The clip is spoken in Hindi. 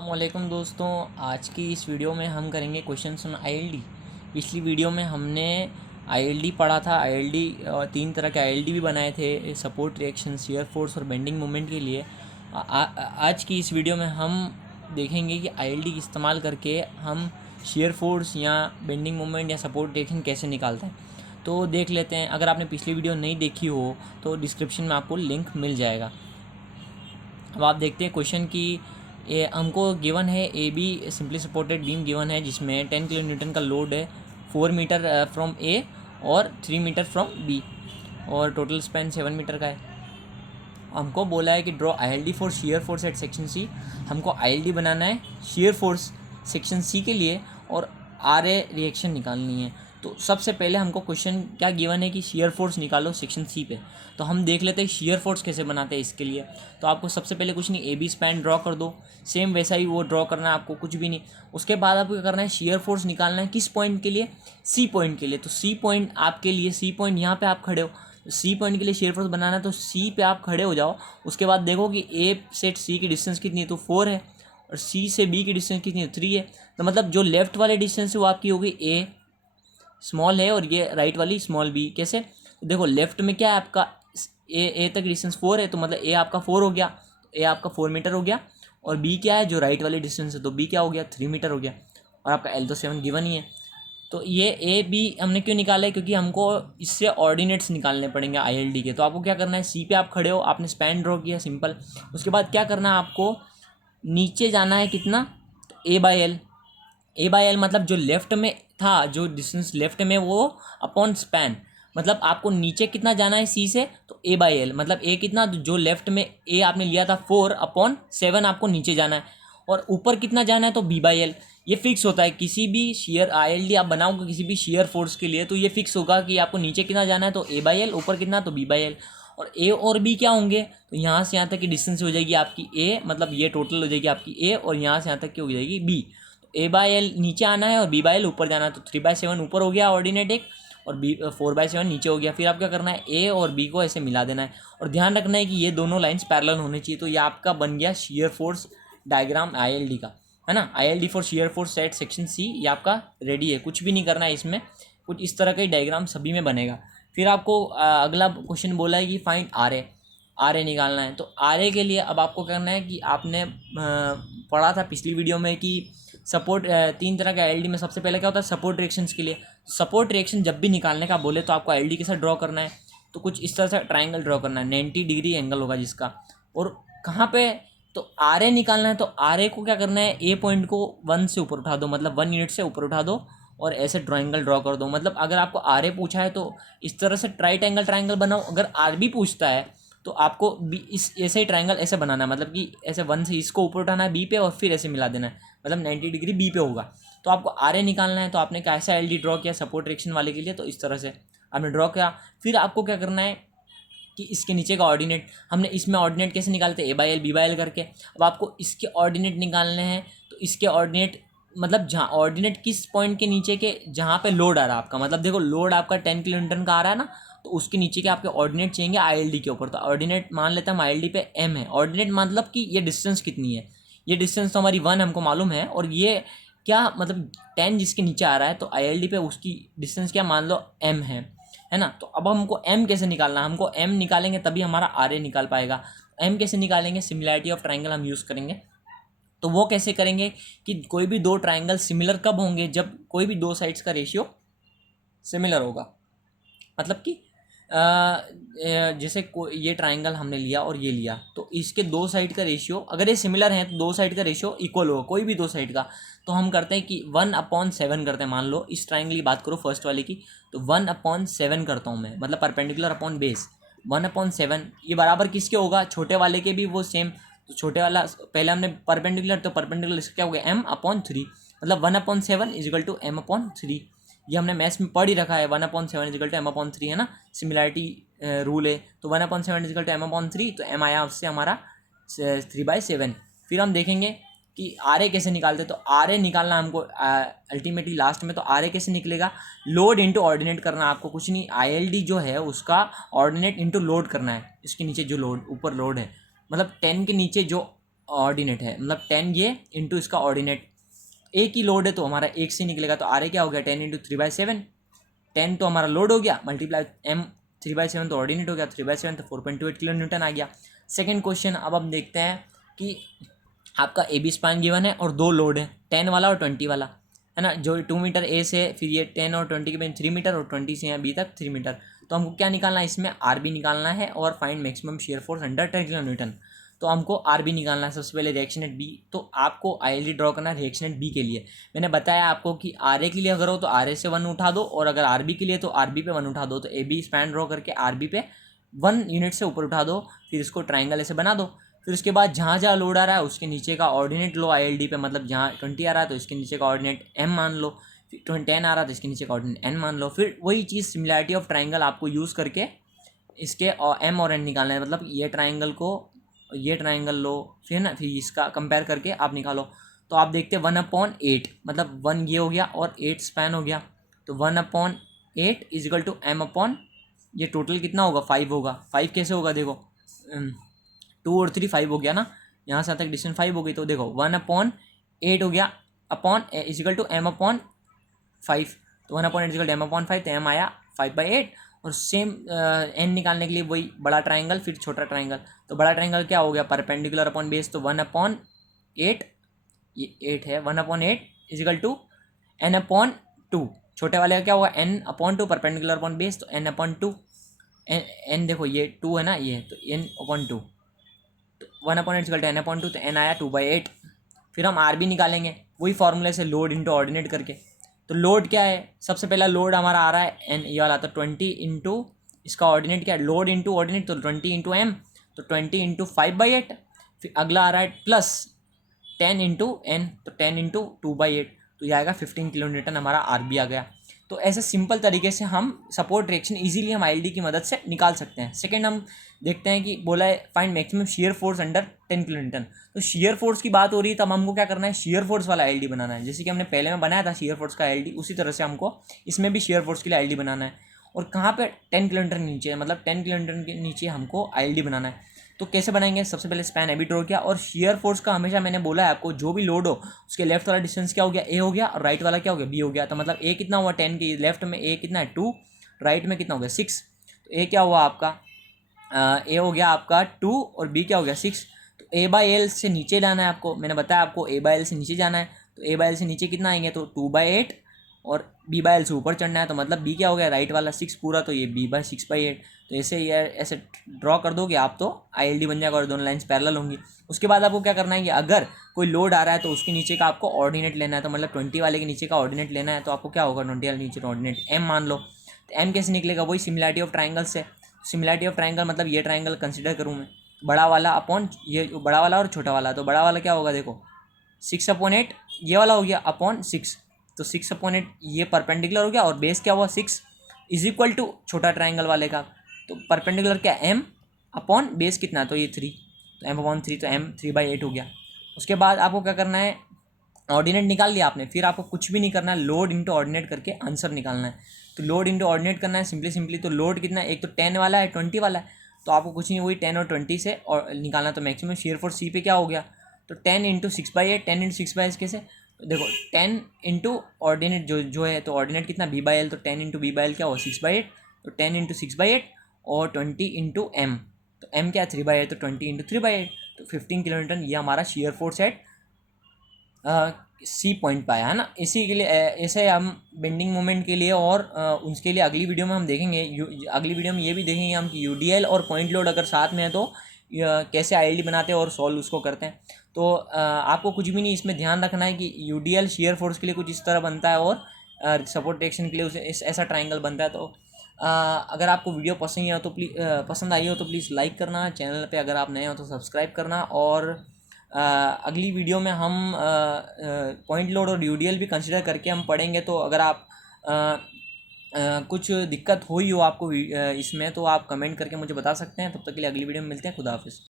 अस्सलामुअलैकुम दोस्तों, आज की इस वीडियो में हम करेंगे क्वेश्चंस ऑन आईएलडी। पिछली वीडियो में हमने आईएलडी पढ़ा था। आईएलडी तीन तरह के आईएलडी भी बनाए थे, सपोर्ट रिएक्शन, शियर फोर्स और बेंडिंग मोमेंट के लिए। आज की इस वीडियो में हम देखेंगे कि आईएलडी इस्तेमाल करके हम शियर फोर्स या बेंडिंग मोमेंट या सपोर्ट रिएक्शन कैसे निकालते हैं। तो देख लेते हैं। अगर आपने पिछली वीडियो नहीं देखी हो तो डिस्क्रिप्शन में आपको लिंक मिल जाएगा। अब आप देखते हैं क्वेश्चन की। ये हमको गिवन है A be simply supported beam given है, जिसमें 10 किलो न्यूटन का लोड है, 4 मीटर फ्रॉम ए और 3 मीटर फ्रॉम बी, और टोटल स्पैन 7 मीटर का है। हमको बोला है कि draw ILD for shear force at section C. हमको आईएलडी बनाना है शियर फोर्स सेक्शन सी के लिए और आरए रिएक्शन निकालनी है। तो सबसे पहले हमको क्वेश्चन क्या गिवन है कि शियर फोर्स निकालो सेक्शन सी पे। तो हम देख लेते हैं शियर फोर्स कैसे बनाते हैं इसके लिए। तो आपको सबसे पहले कुछ नहीं, ए बी स्पैन ड्रॉ कर दो, सेम वैसा ही वो ड्रॉ करना है आपको, कुछ भी नहीं। उसके बाद आपको क्या करना है, शियर फोर्स निकालना है किस पॉइंट के लिए, सी पॉइंट के लिए। तो सी पॉइंट आपके लिए, सी पॉइंट यहाँ पे आप खड़े हो, सी पॉइंट के लिए शियर फोर्स बनाना है तो सी पे आप खड़े हो जाओ। उसके बाद देखो कि ए से सी की डिस्टेंस कितनी है, तो 4 है, और सी से बी की डिस्टेंस कितनी है, 3 है। तो मतलब जो लेफ्ट वाले डिस्टेंस है वो आपकी होगी ए स्मॉल है, और ये राइट वाली स्मॉल बी। कैसे, देखो लेफ्ट में क्या है आपका, ए तक डिस्टेंस 4 है, तो मतलब ए आपका 4 हो गया, ए आपका 4 मीटर हो गया। और बी क्या है, जो राइट वाली डिस्टेंस है, तो बी क्या हो गया, 3 मीटर हो गया। और आपका एल तो 7 गिवन ही है। तो ये ए बी हमने क्यों निकाला है, क्योंकि हमको इससे ऑर्डिनेट्स निकालने पड़ेंगे आईएलडी के। तो आपको क्या करना है, सी पे आप खड़े हो, आपने स्पैन ड्रॉ किया सिंपल। उसके बाद क्या करना है, आपको नीचे जाना है कितना, तो ए बाई एल मतलब जो लेफ्ट में था, जो डिस्टेंस लेफ्ट में वो अपॉन स्पैन, मतलब आपको नीचे कितना जाना है सी से, तो ए/एल मतलब ए कितना, जो लेफ्ट में ए आपने लिया था 4/7 आपको नीचे जाना है, और ऊपर कितना जाना है, तो बी/एल। ये फिक्स होता है किसी भी शियर आईएलडी आप बनाओगे किसी भी शियर फोर्स के लिए, तो ये फिक्स होगा कि आपको नीचे कितना जाना है, तो ए/एल, ऊपर कितना, तो बी/एल। और ए और बी क्या होंगे, तो यहाँ से यहाँ तक की डिस्टेंस हो जाएगी आपकी ए, मतलब ये टोटल हो जाएगी आपकी ए, और यहाँ से यहाँ तक की हो जाएगी बी। ए/एल नीचे आना है और बी/एल ऊपर जाना है। तो 3/7 ऊपर हो गया ऑर्डिनेट एक, और बी 4/7 नीचे हो गया। फिर आप क्या करना है, ए और बी को ऐसे मिला देना है, और ध्यान रखना है कि ये दोनों लाइंस पैरेलल होनी चाहिए। तो ये आपका बन गया शियर फोर्स डायग्राम आईएलडी का, है ना। ILD for shear force at section C, ये आपका रेडी है, कुछ भी नहीं करना है इसमें। कुछ इस तरह का ही डायग्राम सभी में बनेगा। फिर आपको अगला क्वेश्चन बोला है कि फाइंड आर ए निकालना है। तो आर ए के लिए अब आपको करना है कि आपने पढ़ा था पिछली वीडियो में कि सपोर्ट, तीन तरह का एलडी में सबसे पहले क्या होता है, सपोर्ट रिएक्शंस के लिए। सपोर्ट रिएक्शन जब भी निकालने का बोले तो आपको एलडी के साथ ड्रॉ करना है। तो कुछ इस तरह से ट्राइंगल ड्रॉ करना है, 90 डिग्री एंगल होगा जिसका। और कहाँ पे, तो आर ए निकालना है। तो आर ए को क्या करना है, ए पॉइंट को 1 से ऊपर उठा दो, मतलब 1 यूनिट से ऊपर उठा दो, और ऐसे ट्राइंगल ड्रॉ कर दो। मतलब अगर आपको आर ए पूछा है तो इस तरह से ट्राइंगल बनाओ। अगर आर बी पूछता है तो आपको बी इस ऐसे ही ट्राइंगल ऐसे बनाना है, मतलब कि ऐसे 1 से इसको ऊपर उठाना है बी पे, और फिर ऐसे मिला देना है, मतलब 90 डिग्री बी पे होगा। तो आपको आर ए निकालना है। तो आपने कैसा एल डी ड्रॉ किया सपोर्ट रिएक्शन वाले के लिए, तो इस तरह से आपने ड्रॉ किया। फिर आपको क्या करना है कि इसके नीचे का ऑर्डिनेट, हमने इसमें ऑर्डिनेट कैसे निकालते हैं, ए/एल बी/एल करके। अब आपको इसके ऑर्डिनेट निकालने हैं। तो इसके ऑर्डिनेट मतलब जहाँ ऑर्डिनेट किस पॉइंट के नीचे के, जहाँ पे लोड आ रहा है आपका, मतलब देखो लोड आपका 10 किलो न्यूटन का आ रहा है ना, तो उसके नीचे के आपके ऑर्डिनेट चाहिए आईएलडी के ऊपर। तो ऑर्डिनेट मान लेते हैं हम आईएलडी पे एम है। ऑर्डिनेट मतलब कि ये डिस्टेंस कितनी है, ये डिस्टेंस तो हमारी 1 हमको मालूम है, और ये क्या मतलब 10 जिसके नीचे आ रहा है, तो आईएलडी पे उसकी डिस्टेंस क्या मान लो एम है ना। तो अब हमको एम कैसे निकालना है, हमको एम निकालेंगे तभी हमारा आर ए निकाल पाएगा। एम कैसे निकालेंगे, सिमिलैरिटी ऑफ ट्राइंगल हम यूज़ करेंगे। तो वो कैसे करेंगे कि कोई भी दो ट्राइंगल सिमिलर कब होंगे, जब कोई भी दो साइड्स का रेशियो सिमिलर होगा। मतलब कि जैसे ये ट्राइंगल हमने लिया और ये लिया, तो इसके दो साइड का रेशियो अगर ये सिमिलर है तो दो साइड का रेशियो इक्वल होगा, कोई भी दो साइड का। तो हम करते हैं कि 1/7 करते हैं। मान लो इस ट्राइंगल की बात करो फर्स्ट वाले की, तो 1/7 करता हूँ मैं, मतलब परपेंडिकुलर अपॉन बेस 1/7। ये बराबर किसके होगा, छोटे वाले के भी वो सेम। तो छोटे वाला पहले हमने परपेंडिकुलर, तो परपेंडिकुलर इसका क्या हो गया, m/3, मतलब 1/7 = m/3। ये हमने मैथ्स में पढ़ ही रखा है, 1/7 = m/3 है ना, सिमिलैरिटी रूल है। तो 1/7 = m/3, तो m आया उससे हमारा 3/7। फिर हम देखेंगे कि आर ए कैसे निकालते। तो आर ए निकालना हमको अल्टीमेटली लास्ट में। तो आर ए कैसे निकलेगा, लोड इंटू ऑर्डिनेट करना आपको, कुछ नहीं, आईएलडी जो है उसका ऑर्डिनेट इंटू लोड करना है। इसके नीचे जो लोड, ऊपर लोड है, मतलब 10 के नीचे जो ऑर्डिनेट है, मतलब 10 ये इंटू इसका ऑर्डिनेट, एक ही लोड है तो हमारा एक से निकलेगा, तो आर ए क्या हो गया 10 इंटू 3/7, 10 तो हमारा लोड हो गया, मल्टीप्लाई एम 3/7 तो ऑर्डिनेट हो गया, 3/7 तो 4.28 किलो न्यूटन आ गया। सेकेंड क्वेश्चन अब हम देखते हैं कि आपका ए बी स्पैन गिवन है और दो लोड है, 10 वाला और 20 वाला, है ना, जो 2 मीटर ए से, फिर ये 10 और 20 के बीच 3 मीटर और 20 से यहाँ बी तक 3 मीटर। तो हमको क्या निकालना है, इसमें आर बी निकालना है और find maximum shear force under 10 kilo Newton. तो हमको आर बी निकालना है सबसे पहले, रिएक्शन एट बी। तो आपको आई एल डी ड्रॉ करना है रिएक्शन एट बी के लिए। मैंने बताया आपको कि आर ए के लिए अगर हो तो आर ए से 1 उठा दो, और अगर आर बी के लिए तो आर बी पे 1 उठा दो। तो ए बी स्पैन ड्रॉ करके आर बी पे 1 यूनिट से ऊपर उठा दो, फिर इसको ट्राइंगल ऐसे बना दो। फिर उसके बाद जहाँ जहाँ लोड आ रहा है उसके नीचे का ordinate low I L D पे, मतलब जहाँ 20 आ रहा है तो इसके नीचे का ऑर्डिनेट एम मान लो, 10 आ रहा है तो इसके नीचे का ऑर्डिनेट एन मान लो। फिर वही चीज़ सिमिलैरिटी ऑफ ट्राइंगल आपको यूज़ करके इसके एम और एन निकालना है, मतलब ये ट्राइंगल को ये ट्राइंगल लो, फिर ना, फिर इसका कंपेयर करके आप निकालो। तो आप देखते हैं 1/8, मतलब 1 ये हो गया और 8 स्पैन हो गया, तो 1/8 is equal to M upon, ये टोटल कितना होगा 5 होगा। 5 कैसे होगा, देखो 2 और 3 5 हो गया ना, यहाँ से तक डिस्टेंस 5 हो गई, तो देखो 1/8 हो गया upon is equal to M upon 5, तो 1/8 is equal to M upon 5, तो एम आया 5/8। और सेम एन निकालने के लिए वही बड़ा ट्राइंगल फिर छोटा ट्राइंगल। तो बड़ा ट्राइंगल क्या हो गया, परपेंडिकुलर अपॉन बेस, तो 1/8, ये 8 है, 1/8 is equal to N upon 2। छोटे वाले का क्या होगा, N upon 2, perpendicular upon base, तो एन अपॉन 2। एन देखो ये 2 है ना, ये है, तो एन अपॉन 2, तो 1/8 is equal to N upon 2, तो एन आया 2/8। फिर हम आर बी निकालेंगे वही फॉर्मूले से, लोड इंटू ऑर्डिनेट करके। तो लोड क्या है, सबसे पहला लोड हमारा आ रहा है एन, ये वाला, तो 20 इंटू इसका ऑर्डिनेट क्या है, लोड इंटू ऑर्डिनेट, तो 20 इंटू एम, तो 20 इंटू 5/8। फिर अगला आ रहा है प्लस 10 इंटू एन, तो 10 इंटू 2/8, तो ये आएगा 15 किलो न्यूटन, हमारा आर बी आ गया। तो ऐसे सिंपल तरीके से हम सपोर्ट रिएक्शन इजीली हम आईएलडी की मदद से निकाल सकते हैं। सेकंड हम देखते हैं कि बोला है find maximum shear force under 10 kilo Newton. तो शियर फोर्स की बात हो रही है, तब हमको क्या करना है, शियर फोर्स वाला आईएलडी बनाना है। जैसे कि हमने पहले में बनाया था शियर फोर्स का आईएलडी, उसी तरह से हमको इसमें भी शियर फोर्स के लिए आईएलडी बनाना है। और कहाँ पे 10 किलो न्यूटन नीचे है, मतलब 10 किलो न्यूटन के नीचे हमको आईएलडी बनाना है। तो कैसे बनाएंगे, सबसे पहले स्पैन अभी ड्रॉ किया, और शियर फोर्स का हमेशा मैंने बोला है आपको, जो भी लोड हो उसके लेफ्ट वाला डिस्टेंस क्या हो गया, ए हो गया, और राइट वाला क्या हो गया, बी हो गया। तो मतलब ए कितना हुआ 10 के, लेफ्ट में ए कितना है 2, राइट में कितना हो गया 6। तो ए क्या हुआ आपका, ए हो गया आपका 2 और बी क्या हो गया 6। तो ए बाई एल से नीचे जाना है आपको, मैंने बताया आपको ए बाई एल से नीचे जाना है। तो ए बाई एल से नीचे कितना आएंगे, तो 2/8, और बी बाई एल से ऊपर चढ़ना है, तो मतलब बी क्या हो गया, राइट वाला 6 पूरा, तो ये बी बाई 6/8। तो ऐसे ये ऐसे ड्रॉ कर दोगे आप तो आईएलडी बन जाएगा और दोनों लाइंस पैरेलल होंगी। उसके बाद आपको क्या करना है कि अगर कोई लोड आ रहा है तो उसके नीचे का आपको ऑर्डिनेट लेना है, तो मतलब 20 वाले के नीचे का ऑर्डिनेट लेना है। तो आपको क्या होगा, 20 वाले नीचे ऑर्डिनेट एम मान लो। तो एम कैसे निकलेगा, वही सिमिलैरिटी ऑफ ट्राइंगल से। सिमिलैरिटी ऑफ ट्राइंगल मतलब ये ट्राइंगल कंसिडर करूँ मैं, बड़ा वाला अपॉन ये बड़ा वाला और छोटा वाला। तो बड़ा वाला क्या होगा, देखो 6/8 ये वाला हो गया अपॉन 6, तो 6/8 ये परपेंडिकुलर हो गया, और बेस क्या हुआ 6 इज इक्वल टू छोटा ट्राइंगल वाले का, तो परपेंडिकुलर क्या एम अपॉन बेस कितना, तो ये 3, तो एम अपॉन 3, तो एम 3/8 हो गया। उसके बाद आपको क्या करना है, ऑर्डिनेट निकाल लिया आपने, फिर आपको कुछ भी नहीं करना है, लोड इंटू ऑर्डिनेट करके आंसर निकालना है। तो लोड इंटू ऑर्डिनेट करना है सिंपली। तो लोड कितना है, एक तो 10 वाला है 20 वाला है, तो आपको कुछ नहीं, वही 10 और 20 से और निकालना। तो मैक्सिमम शियर फोर्स सी पे क्या हो गया, तो 10 इंटू 6/8, 10 इंटू 6/8 कैसे, तो देखो 10 इंटू ऑर्डिनेट जो है, तो ऑर्डिनेट कितना बी बाई एल, तो 10 इंटू बी बाई एल क्या हुआ 6/8, तो 10 इंटू 6/8 और 20 इंटू एम, तो एम क्या 3/8, तो 20 इंटू 3/8, तो 15 किलो न्यूटन ये हमारा shear force at C point पाया है ना। इसी के लिए ऐसे हम बेंडिंग मोमेंट के लिए और उसके लिए अगली वीडियो में हम देखेंगे, अगली वीडियो में ये भी देखेंगे हम कि यूडीएल और पॉइंट लोड अगर साथ में है तो कैसे आईएलडी बनाते हैं और सॉल्व उसको करते हैं। तो आपको कुछ भी नहीं इसमें ध्यान रखना है कि यूडीएल शियर फोर्स के लिए कुछ इस तरह बनता है और सपोर्ट एक्शन के लिए उसे ऐसा ट्राइंगल बनता है। तो अगर आपको वीडियो पसंद आई हो तो प्लीज़ लाइक करना, चैनल पे अगर आप नए हो तो सब्सक्राइब करना। और अगली वीडियो में हम पॉइंट लोड और यूडीएल भी कंसिडर करके हम पढ़ेंगे। तो अगर आप कुछ दिक्कत हुई हो आपको इसमें, तो आप कमेंट करके मुझे बता सकते हैं। तब तक के लिए अगली वीडियो में मिलते हैं। खुदा हाफिज़।